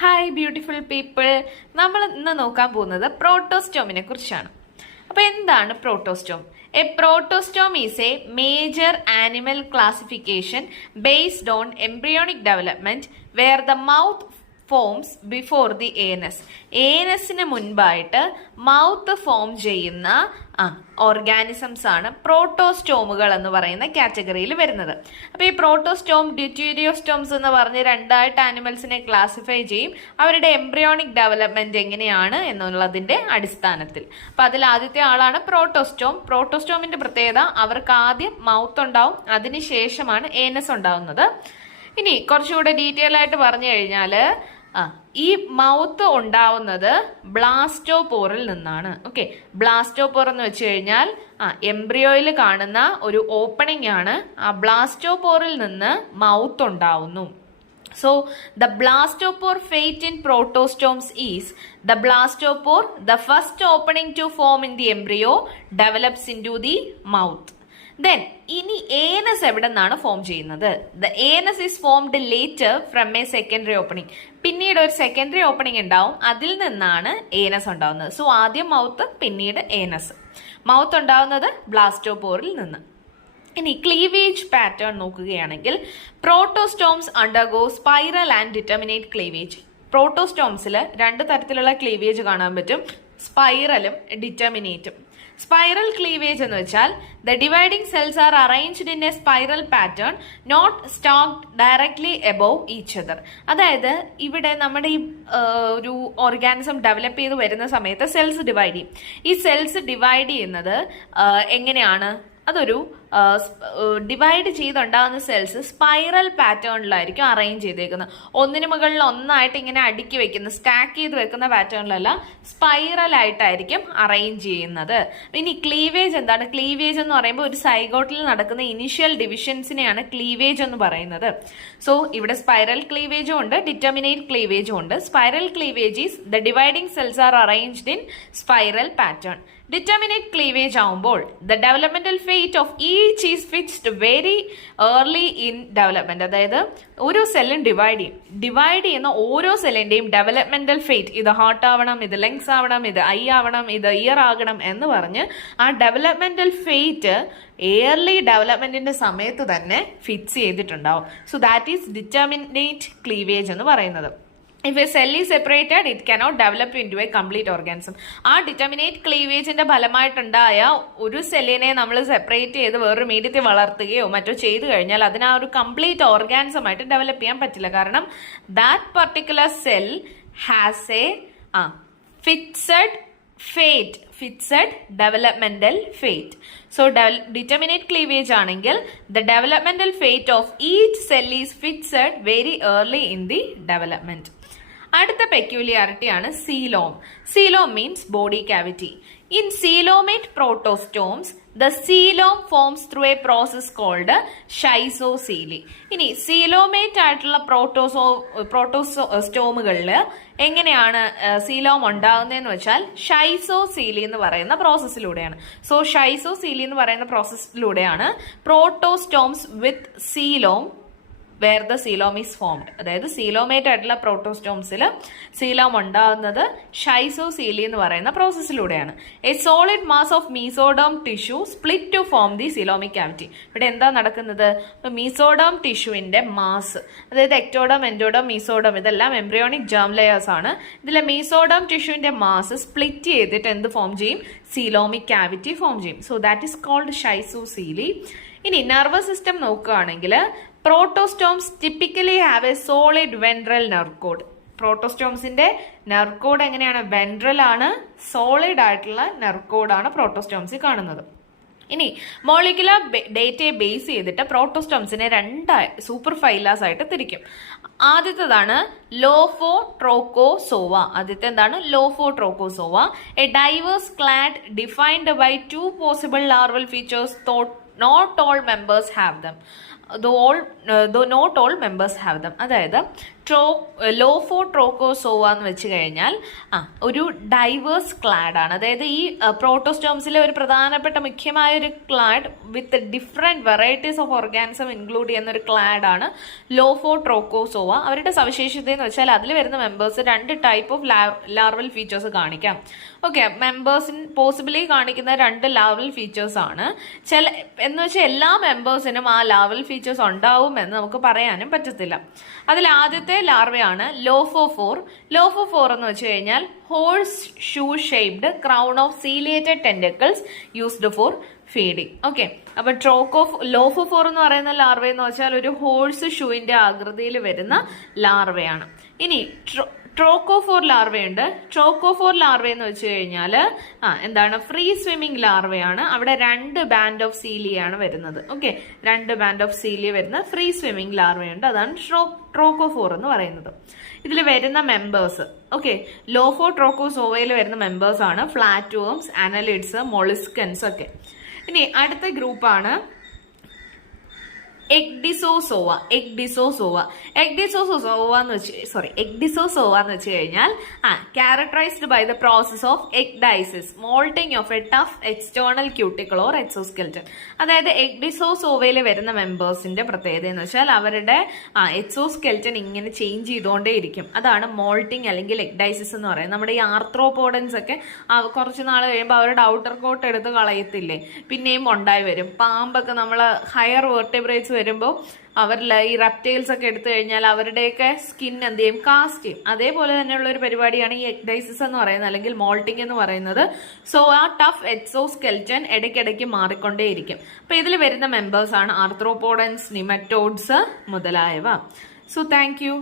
Hi beautiful people. നമ്മൾ ഇന്ന് നോക്കാൻ പോകുന്നത് പ്രോട്ടോസ്റ്റോമിനെ കുറിച്ചാണ്. അപ്പോൾ എന്താണ് protostome? A protostome is a major animal classification based on embryonic development where the mouth forms before the anus. ഏനസിന് മുൻപായിട്ട് മൗത്ത് ഫോം ചെയ്യുന്ന ഓർഗാനിസംസ് ആണ് പ്രോട്ടോസ്റ്റോമുകൾ എന്ന് പറയുന്ന കാറ്റഗറിയിൽ വരുന്നത്. അപ്പോൾ ഈ പ്രോട്ടോസ്റ്റോം, ഡ്യൂറ്റീരിയോസ്റ്റോംസ് എന്ന് പറഞ്ഞ് രണ്ടായിട്ട് ആനിമൽസിനെ ക്ലാസിഫൈ ചെയ്യും, അവരുടെ എംബ്രിയോണിക് ഡെവലപ്മെന്റ് എങ്ങനെയാണ് എന്നുള്ളതിന്റെ അടിസ്ഥാനത്തിൽ. അപ്പോൾ അതിൽ ആദ്യത്തെ ആളാണ് പ്രോട്ടോസ്റ്റോം. പ്രോട്ടോസ്റ്റോമിന്റെ പ്രത്യേകത, അവർക്ക് ആദ്യം മൗത്ത് ഉണ്ടാവും, അതിനുശേഷമാണ് ഏനസ് ഉണ്ടാവുന്നത്. ഇനി കുറച്ചുകൂടെ ഡീറ്റെയിൽ ആയിട്ട് പറഞ്ഞു കഴിഞ്ഞാൽ ഈ മൗത്ത് ഉണ്ടാവുന്നത് ബ്ലാസ്റ്റോപോറിൽ നിന്നാണ്. ഓക്കെ, ബ്ലാസ്റ്റോപോർ എന്ന് വെച്ച് കഴിഞ്ഞാൽ എംബ്രിയോയിൽ കാണുന്ന ഒരു ഓപ്പണിംഗ് ആണ്. ആ ബ്ലാസ്റ്റോപോറിൽ നിന്ന് മൗത്ത് ഉണ്ടാവുന്നു. So the blastopore fate in protostomes is the blastopore, the first opening to form in the embryo, develops into the mouth. Then ഇനി ഏനസ് എവിടെ നിന്നാണ് ഫോം ചെയ്യുന്നത്? The anus is formed later from A secondary opening. പിന്നീട് ഒരു secondary opening ഉണ്ടാവും, അതിൽ നിന്നാണ് anus ഉണ്ടാവുന്നത്. സോ ആദ്യം മൗത്ത്, പിന്നീട് ഏനസ്. മൗത്ത് ഉണ്ടാവുന്നത് ബ്ലാസ്റ്റോപോറിൽ നിന്ന്. ഇനി ക്ലീവേജ് പാറ്റേൺ നോക്കുകയാണെങ്കിൽ protostomes undergo spiral and determinate cleavage. പ്രോട്ടോസ്റ്റോംസിൽ രണ്ട് തരത്തിലുള്ള ക്ലീവേജ് കാണാൻ പറ്റും, സ്പൈറലും ഡിറ്റർമിനേറ്റും. സ്പൈറൽ ക്ലീവേജ് എന്ന് വെച്ചാൽ the dividing cells are arranged in a spiral pattern not stacked directly above each other. അതായത് ഇവിടെ നമ്മുടെ ഈ ഒരു ഓർഗാനിസം ഡെവലപ്പ് ചെയ്ത് വരുന്ന സമയത്ത് സെൽസ് ഡിവൈഡ് ചെയ്യും. ഈ സെൽസ് ഡിവൈഡ് ചെയ്യുന്നത് എങ്ങനെയാണ്? അതൊരു ഡിവൈഡ് ചെയ്തുണ്ടാകുന്ന സെൽസ് സ്പൈറൽ പാറ്റേണിലായിരിക്കും അറേഞ്ച് ചെയ്തേക്കുന്നത്. ഒന്നിനു മുകളിൽ ഒന്നായിട്ട് ഇങ്ങനെ അടുക്കി വെക്കുന്ന, സ്റ്റാക്ക് ചെയ്ത് വെക്കുന്ന പാറ്റേണിലല്ല, സ്പൈറൽ ആയിട്ടായിരിക്കും അറേഞ്ച് ചെയ്യുന്നത്. ഇനി ക്ലീവേജ് എന്താണ്? ക്ലീവേജ് എന്ന് പറയുമ്പോൾ ഒരു സൈഗോട്ടിൽ നടക്കുന്ന ഇനിഷ്യൽ ഡിവിഷൻസിനെയാണ് ക്ലീവേജ് എന്ന് പറയുന്നത്. സോ ഇവിടെ സ്പൈറൽ ക്ലീവേജും ഉണ്ട്, ഡിറ്റർമിനേറ്റ് ക്ലീവേജും ഉണ്ട്. Spiral cleavage is the dividing cells are arranged in spiral pattern. Determinate cleavage ആവുമ്പോൾ the developmental fate of each is fixed very early in development. അതായത് ഓരോ സെല്ലും ഡിവൈഡ് ചെയ്യുന്ന ഓരോ സെല്ലിന്റെയും ഡെവലപ്മെന്റൽ ഫേറ്റ്, ഇത് ഹാർട്ട് ആവണം, ഇത് ലങ്സ് ആവണം, ഇത് ഐ ആവണം, ഇത് ഇയർ ആകണം എന്ന് പറഞ്ഞ് ആ ഡെവലപ്മെന്റൽ ഫേറ്റ് ഏർലി ഡെവലപ്മെന്റിന്റെ സമയത്ത് തന്നെ ഫിക്സ് ചെയ്തിട്ടുണ്ടാവും. So that is determinate cleavage എന്ന് പറയുന്നത്. If a cell is separated, it cannot develop into a complete organism. ആ ഡിറ്റർമിനേറ്റ് ക്ലീവേജിന്റെ ഫലമായിട്ടുണ്ടായ ഒരു സെല്ലിനെ നമ്മൾ സെപ്പറേറ്റ് ചെയ്ത് വേറൊരു മീഡിയത്തിൽ വളർത്തുകയോ മറ്റോ ചെയ്തു കഴിഞ്ഞാൽ അതിന് ആ ഒരു കംപ്ലീറ്റ് ഓർഗാനിസം ആയിട്ട് ഡെവലപ്പ് ചെയ്യാൻ പറ്റില്ല. കാരണം that particular cell has a fixed developmental fate. So determinate cleavage ആണെങ്കിൽ the developmental fate of each cell is fixed very early in the development. അടുത്ത പെക്യൂലിയാരിറ്റി ആണ് coelom. Coelom means body cavity. In coelomate protostomes the coelom forms through a process called ഷൈസോസീലി. ഇനി coelomate ആയിട്ടുള്ള പ്രോട്ടോസ്റ്റോമുകളിൽ എങ്ങനെയാണ് coelom ഉണ്ടാകുന്നതെന്ന് വെച്ചാൽ ഷൈസോസീലി എന്ന് പറയുന്ന പ്രോസസ്സിലൂടെയാണ്. So ഷൈസോസീലി എന്ന് പറയുന്ന പ്രോസസ്സിലൂടെയാണ് protostomes with coelom where the coelom is formed. അതായത് സീലോമേറ്റ് ആയിട്ടുള്ള പ്രോട്ടോസ്റ്റോംസിൽ സീലോം ഉണ്ടാകുന്നത് ഷൈസോസീലി എന്ന് പറയുന്ന പ്രോസസ്സിലൂടെയാണ്. A solid mass of mesoderm tissue split to form the coelomic cavity. ഇവിടെ എന്താ നടക്കുന്നത്? മീസോഡോം ടിഷ്യൂവിന്റെ മാസ്, അതായത് എക്ടോഡം, എൻഡോഡം, മീസോഡം, ഇതെല്ലാം എംബ്രിയോണിക് ജേം ലെയേഴ്സ് ആണ്. ഇതിലെ മീസോഡോം ടിഷ്യൂവിന്റെ മാസ് സ്പ്ലിറ്റ് ചെയ്തിട്ട് എന്ത് ഫോം ചെയ്യും? സീലോമിക് ക്യാവിറ്റി ഫോം ചെയ്യും. സോ ദാറ്റ് ഈസ് കോൾഡ് ഷൈസോസീലി. ഇനി നെർവസ് സിസ്റ്റം നോക്കുകയാണെങ്കിൽ protostomes typically have a solid ventral nerve cord. പ്രോട്ടോസ്റ്റോംസിന്റെ നെർവ് കോഡ് എങ്ങനെയാണ്? വെൻട്രൽ ആണ്, സോളിഡ് ആയിട്ടുള്ള നെർവ് കോഡാണ് പ്രോട്ടോസ്റ്റോംസിൽ കാണുന്നത്. ഇനി മോളിക്കുലർ ഡേറ്റയെ ബേസ് ചെയ്തിട്ട് പ്രോട്ടോസ്റ്റോംസിനെ രണ്ട് സൂപ്പർ ഫൈലാസ് ആയിട്ട് തിരിക്കും. ആദ്യത്തേതാണ് ലോഫോട്രോക്കോസോവ. ആദ്യത്തെ എന്താണ്? Lophotrochozoa. A diverse clade defined by two possible larval features thought not all members have them. Though not all members have them. അതായത് ലോഫോട്രോക്കോസോവ എന്ന് വെച്ച് കഴിഞ്ഞാൽ ഒരു ഡൈവേഴ്സ് ക്ലാഡ് ആണ്. അതായത് ഈ പ്രോട്ടോസ്റ്റോംസിലെ ഒരു പ്രധാനപ്പെട്ട മുഖ്യമായ ഒരു clad with different varieties of organism include ചെയ്യുന്ന ഒരു ക്ലാഡ് ആണ് ലോഫോട്രോക്കോസോവ. അവരുടെ സവിശേഷത എന്ന് വെച്ചാൽ അതിൽ വരുന്ന members 2 type of larval features കാണിക്കാം. ഓക്കെ, മെമ്പേഴ്സിന് പോസിബിളി കാണിക്കുന്ന 2 ലാർവൽ ഫീച്ചേഴ്സ് ആണ്. എന്ന് വെച്ചാൽ എല്ലാ മെമ്പേഴ്സിനും ആ ലാർവൽ ഫീച്ചേഴ്സ് ഉണ്ടാവും എന്ന് നമുക്ക് പറയാനും പറ്റത്തില്ല. അതിൽ ആദ്യത്തെ ലാർവയാണ് ലോഫോഫോർ. ലോഫോഫോർ എന്ന് വെച്ച് കഴിഞ്ഞാൽ horse shoe shaped crown of ciliated tentacles used for feeding. Okay, അപ്പൊ ലോഫോഫോർ എന്ന് പറയുന്ന ലാർവ എന്ന് വെച്ചാൽ ഒരു ഹോഴ്സ് ഷൂവിന്റെ ആകൃതിയിൽ വരുന്ന ലാർവയാണ്. ഇനി ട്രോക്കോഫോർ ലാർവയുണ്ട്. ട്രോക്കോഫോർ ലാർവ എന്ന് വെച്ച് കഴിഞ്ഞാൽ എന്താണ്, ഫ്രീ സ്വിമ്മിംഗ് ലാർവയാണ്. അവിടെ 2 ബാൻഡ് ഓഫ് സീലിയാണ് വരുന്നത്. ഓക്കെ, 2 ബാൻഡ് ഓഫ് സീലിയ വരുന്ന ഫ്രീ സ്വിമ്മിംഗ് ലാർവയുണ്ട്. അതാണ് ട്രോക്കോഫോർ എന്ന് പറയുന്നത്. ഇതിൽ വരുന്ന മെമ്പേഴ്സ്, ഓക്കെ, ലോഫോട്രോക്കോസോവയിൽ വരുന്ന മെമ്പേഴ്സ് ആണ് ഫ്ലാറ്റ് വർംസ്, അനലിഡ്സ്, മൊളിസ്കൻസ് ഒക്കെ. ഇനി അടുത്ത ഗ്രൂപ്പാണ് എക്ഡിസോസോവ എന്ന് വെച്ച് കഴിഞ്ഞാൽ characterised by the process of ecdysis, moulting of a tough external cuticle or exoskeleton. അതായത് എക്ഡിസോസോവയിൽ വരുന്ന മെമ്പേഴ്സിന്റെ പ്രത്യേകത എന്ന് വെച്ചാൽ അവരുടെ എക്സോസ്കെൽറ്റൻ ഇങ്ങനെ ചേഞ്ച് ചെയ്തുകൊണ്ടേ ഇരിക്കും. അതാണ് മോൾട്ടിംഗ് അല്ലെങ്കിൽ എക്ഡൈസിസ് എന്ന് പറയുന്നത്. നമ്മുടെ ഈ ആർത്രോപോഡൻസ് ഒക്കെ കുറച്ച് നാൾ കഴിയുമ്പോൾ അവരുടെ ഔട്ടർ കോട്ട് എടുത്ത് കളയത്തില്ലേ, പിന്നെയും ഉണ്ടായി വരും. പാമ്പൊക്കെ നമ്മൾ ഹയർ വെർട്ടിബ്രേറ്റ്സ് വരുമ്പോൾ അവരിൽ ഈ റെപ്റ്റൈൽസ് ഒക്കെ എടുത്തു കഴിഞ്ഞാൽ അവരുടെയൊക്കെ സ്കിൻ എന്ത് ചെയ്യും, കാസ്റ്റ് ചെയ്യും. അതേപോലെ തന്നെയുള്ള ഒരു പരിപാടിയാണ് ഈ എക്ഡൈസിസ് എന്ന് പറയുന്നത് അല്ലെങ്കിൽ മോൾട്ടിംഗ് എന്ന് പറയുന്നത്. സോ ആ ടഫ് എക്സോസ്കെൽറ്റൻ ഇടയ്ക്കിടയ്ക്ക് മാറിക്കൊണ്ടേയിരിക്കും. അപ്പൊ ഇതിൽ വരുന്ന മെമ്പേഴ്സ് ആണ് ആർത്രോപോഡൻസ്, നിമറ്റോഡ്സ് മുതലായവ. So thank you.